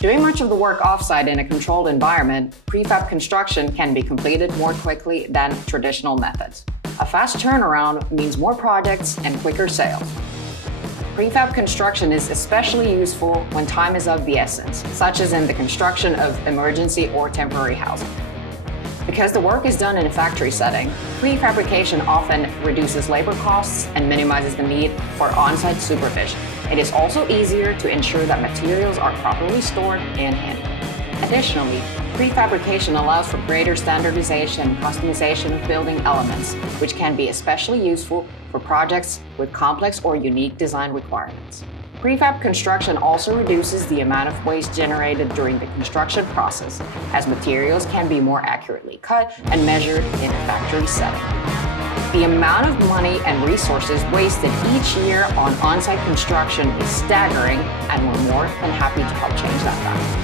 Doing much of the work offsite in a controlled environment, prefab construction can be completed more quickly than traditional methods. A fast turnaround means more projects and quicker sales. Prefab construction is especially useful when time is of the essence, such as in the construction of emergency or temporary housing. Because the work is done in a factory setting, prefabrication often reduces labor costs and minimizes the need for on-site supervision. It is also easier to ensure that materials are properly stored and handled. Additionally, prefabrication allows for greater standardization and customization of building elements, which can be especially useful for projects with complex or unique design requirements. Prefab construction also reduces the amount of waste generated during the construction process, as materials can be more accurately cut and measured in a factory setting. The amount of money and resources wasted each year on on-site construction is staggering, and we're more than happy to help change that fact.